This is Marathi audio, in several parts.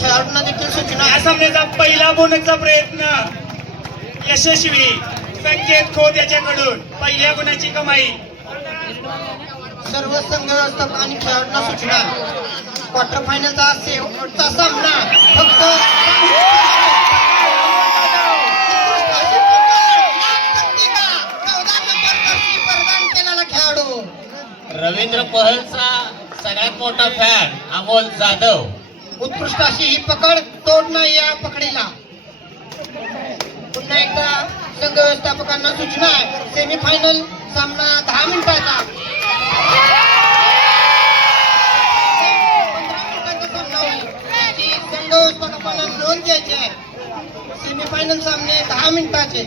खेळाडूंना देखील सूचना. या सामन्याचा पहिला बोनसचा प्रयत्न यशस्वी. संकेत खोत याच्याकडून पहिल्या गुणाची कमाई. सर्व संघ व्यवस्थापक आणि खेळाडूंना सूचना. क्वार्टर फायनलचा शेवटचा सामना फक्त प्रदान केलेला खेळाडू रवींद्र पहलचा सगळ्यात मोठा फॅन अमोल जाधव. उत्कृष्ट अशी ही पकड, तोड नाही या पकडीला. पुन्हा एकदा संघ व्यवस्थापकांना सूचना. सेमीफायनल सामना 10 मिनिटाचा. 15 मिनिटाचा सामना होईल. याची संघ व्यवस्थापकांना नोंद घ्यायची आहे. सेमीफायनल सामने 10 मिनिटाचे.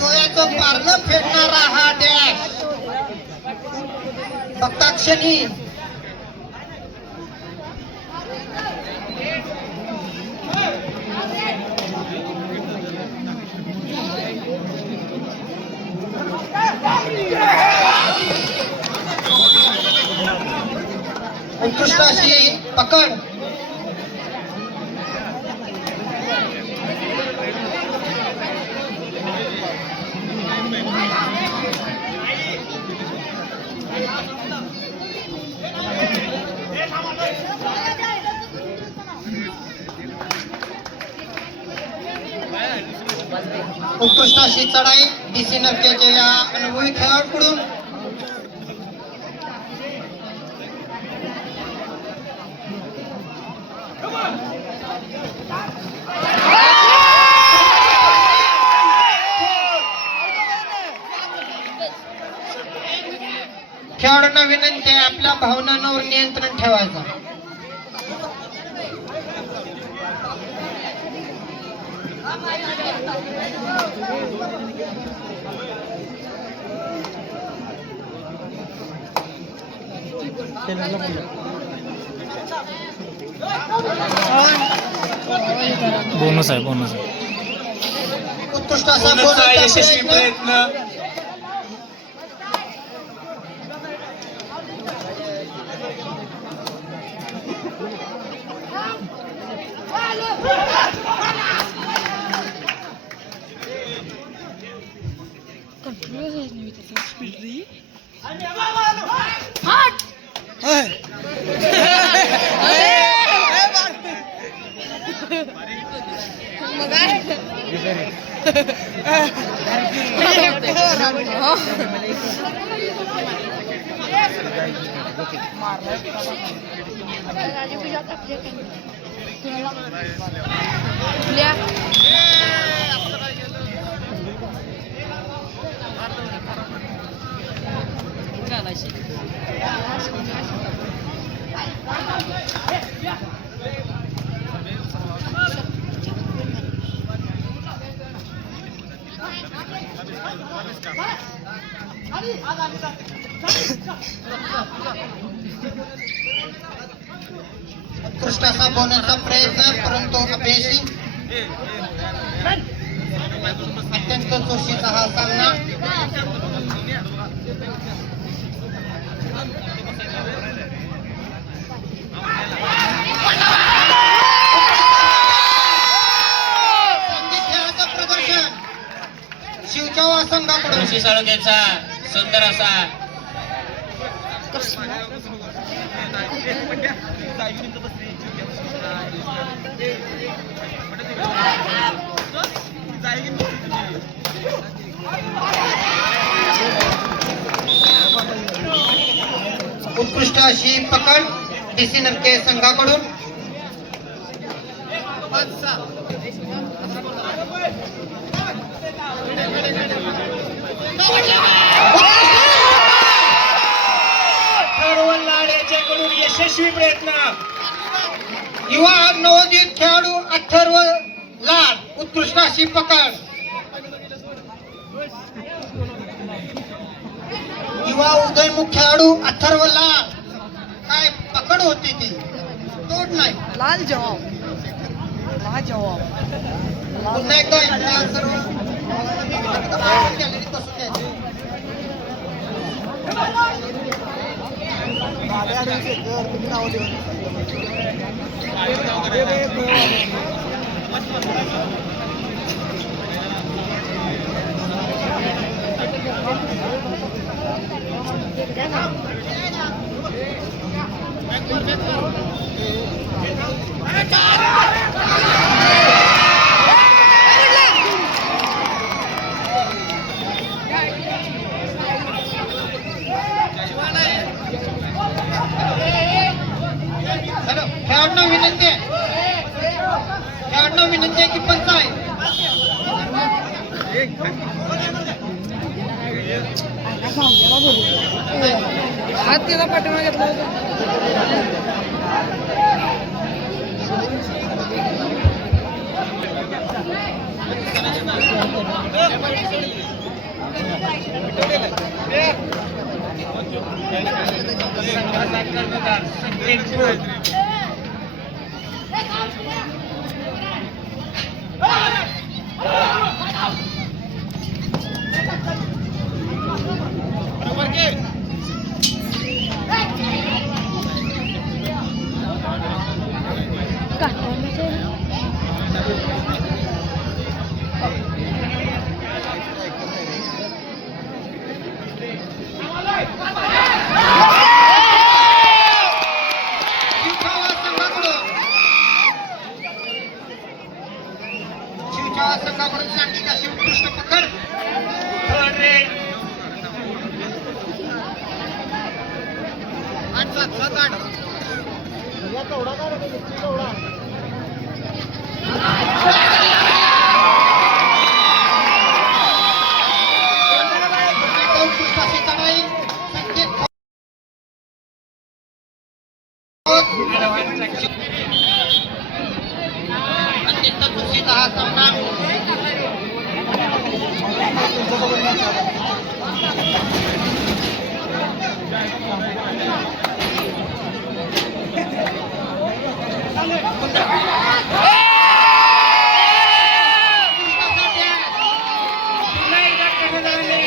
डोळ्याचं पारणं फेडणारा हा डॅश बघता क्षणी उत्कृष्ट अशी पकड. उत्कृष्ट अशी चढाई डीसी नरकेच्या या अनुभवी खेळाडूकडून. खेळाडूंना विनंती आहे आपल्या भावनांवर नियंत्रण ठेवायचं. बोनस आहे, बोनस आहे. उत्कृष्ट असा बोनसचा यशस्वी प्रयत्न. उत्कृष्ट असा बोनसचा प्रयत्न परंतु अपयशी. अत्यंत चुरशीचा हा सामना. खेळाचं प्रदर्शन शिवचव्हाण संघाकडून. ऋषी साळुंखेचा सुंदर असा उत्कृष्ट अशी पकड डीसी नरके संघाकडून. याच्याकडून यशस्वी प्रयत्न. युवा नवोदित खेळाडू अथर्व लाड. उत्कृष्ट अशी पकड. युवा उदयमुख खेळाडू अथर्व लाड. काय पकड होती ती, तोड नाही. लाजवाब लाजवाब पुन्हा एकदा एकदा सर्व गॅलरीत बसून द्यायचं. हॅलो, खेळाडूंना विनंती आहे, खेळाडूंना विनंती आहे की पंच आहे. हात तिला पाठीमागे घेतला होता. संघाचा कर्णधार संकेत खोत. शिवछावा संघाकडून सांगितली अशी उत्कृष्ट पकड. Third red. 8-7-7-8. उत्कृष्ट अशी चढाई संकेत अत्यंत चुकीचा हा सामना. पुन्हा एकदा कर्णधाराने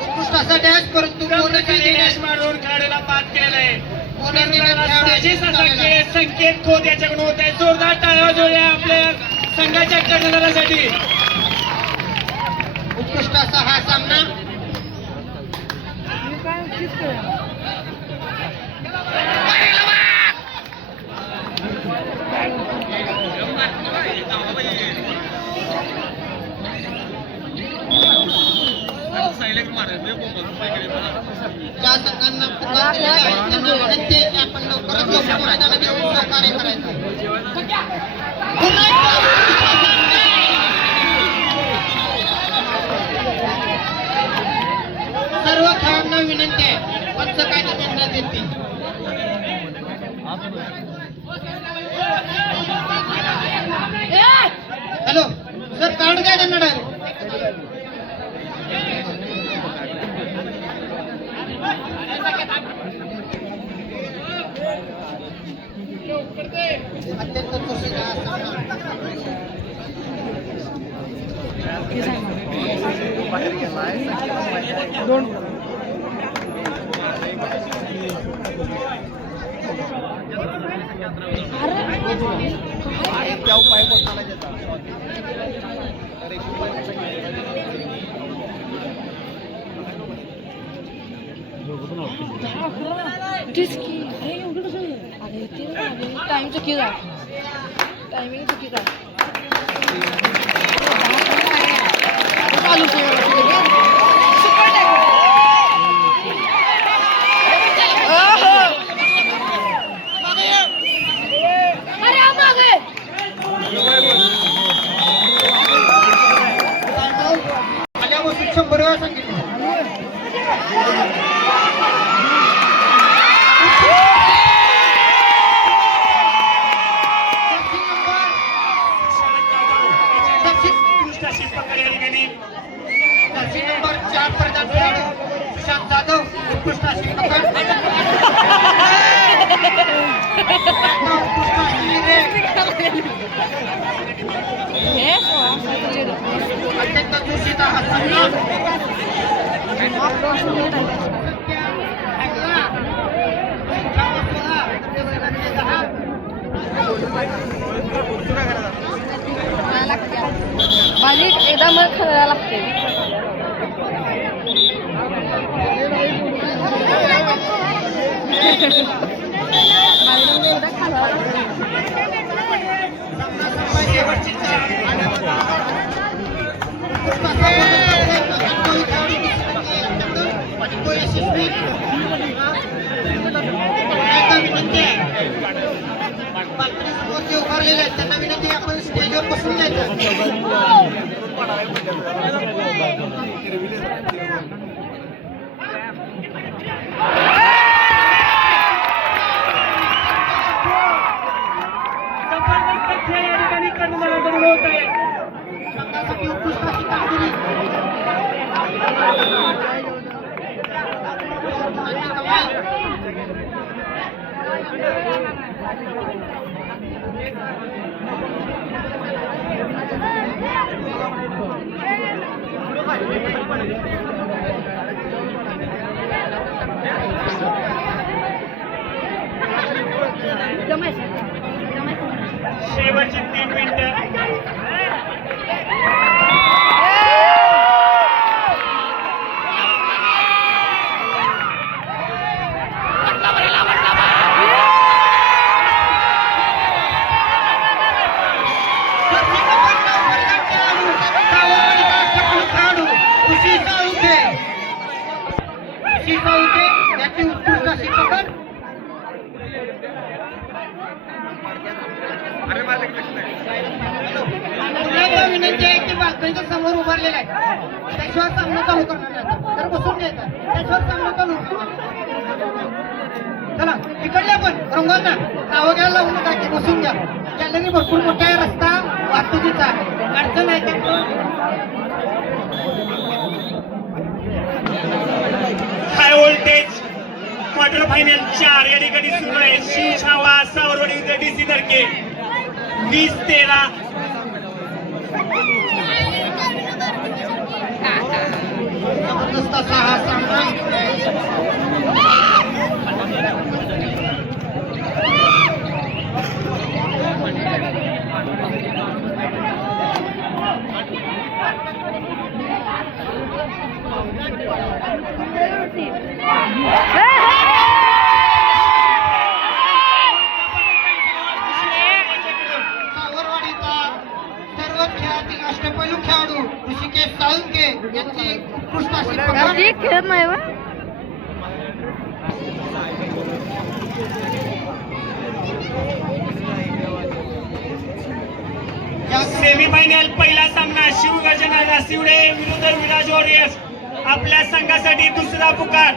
उत्कृष्ट असा डॅश, परंतु क्रमप्रकारे डॅश मारून खेळाडूला बाद केलेला आहे. कर्णधाराला साजेस असा उत्कृष्ट खेळ संकेत खोत याच्याकडून होत आहे. जोरदार टाळ्या वाजवूया आपल्या संघाच्या कर्णधारासाठी. असा हा सामना. मी काय नक्कीच करेन. ज्या संघांना पुकार केलेला आहे त्यांना विनंती आहे की आपण लवकरात लवकर मैदानात येऊन सहकार्य करायचं. पुन्हा एकदा सर्व खेळाडूंना विनंती आहे, पंच काय निर्णय देतील. हॅलो सर, कार्ड काय देणार आहे? अत्यंत चुकीचा हा सामना. दोन तेच की अरे एवढं कसं अरे ते टाइम चुकीचा टायमिंग चुकीचा चालू आल्यापासून 100 वेळा सांगितलं. उत्कृष्ट अशी पकड या ठिकाणी. जर्सी नंबर 4 प्रदान खेळाडू सुशांत जाधव. उत्कृष्ट अशी पकड. हे सोळा अत्यंत जोशीचा हा सामना. बारीक एकदा मग खायला लागते एकदा खायला शेवटची चाल. उभारलेले आहेत त्यांना विनंती आहे, आपण स्टेजवर बसून जायचं. जबरदस्त खेळ या ठिकाणी कर्णधाराकडून होत आहे. संघासाठी उत्कृष्ट अशी कामगिरी. शेवटची 3 मिनिटं. याची उत्कृष्ट अशी पकड. पुन्हा एकदा विनंती आहे की बालकांच्या समोर उभारलेला आहे त्याशिवाय सामना चालू करणार नाही आता. तर बसून घ्यायचा त्याशिवाय सामना चालू होणार. चला इकडल्या पण रंगवता नावं घ्यायला लावू नका की बसून घ्या. गॅलरी भरपूर मोठा आहे, रस्ता वाहतुकीचा अडचण आहे त्यामुळे. हाय व्होल्टेज क्वार्टर फायनल 4 या ठिकाणी सुरू आहे. शिवछावा सावरवाडी डीसी धरके 20-13. जबरदस्त असा हा सामना. सावरवाडीचा सर्व खेळातील अष्टपैलू खेळाडू ऋषिकेश साळुंके यांची उत्कृष्ट अशी पकड. खेळत नाही वा सेमीफायनल पहिला सामना शिवगर्जना रासिवडे विरुद्ध विराज वॉरियर्स. आपल्या संघासाठी दुसरा पुकार.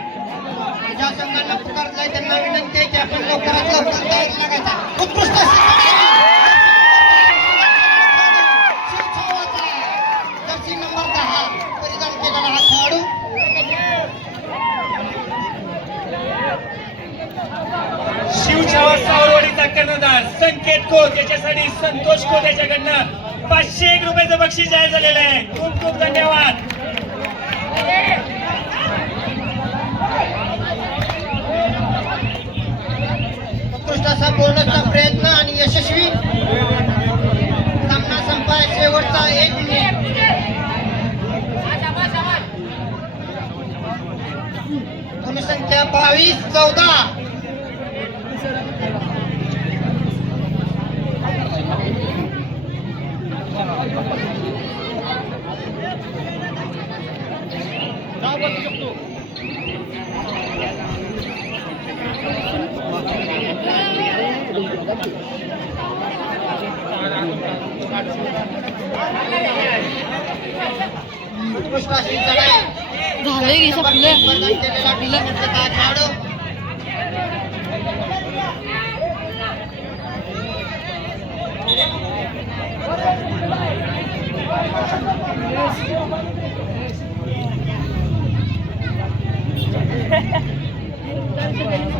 ज्या संघांना पुकारलाय त्यांना विनंती आहे की आपण लवकरात लवकर तयारी लागायचा. उत्कृष्ट अशी शिवछावाचा जर्सी नंबर 10 परिधान केलेला हा खेळाडू. शिवछावा सावरवाडीचा कर्णधार संकेत खोत याच्यासाठी संतोष खोत याच्याकडनं 501 रुपयाचं बक्षीस जाहीर झालेलं आहे. खूप खूप धन्यवाद. उत्कृष्ट असा बोनसचा प्रयत्न आणि यशस्वी. सामना संपाय शेवटचा 1 मिनिट. गुणसंख्या 22-14. उत्कृष्ट अशी चढाई झाले की संपले प्रदान केलेला डिलक्सचा खेळाडू.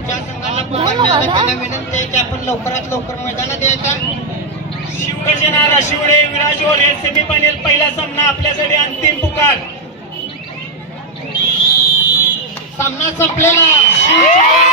ज्या संघाला पुकार मिळाला त्यांना विनंती आहे की आपण लवकरात लवकर मैदानात यायचा. शिवगर्जना राशिवडे विराजोल हे सेमीफायनल पहिला सामना आपल्यासाठी अंतिम पुकार. सामना संपलेला. शिवचर्या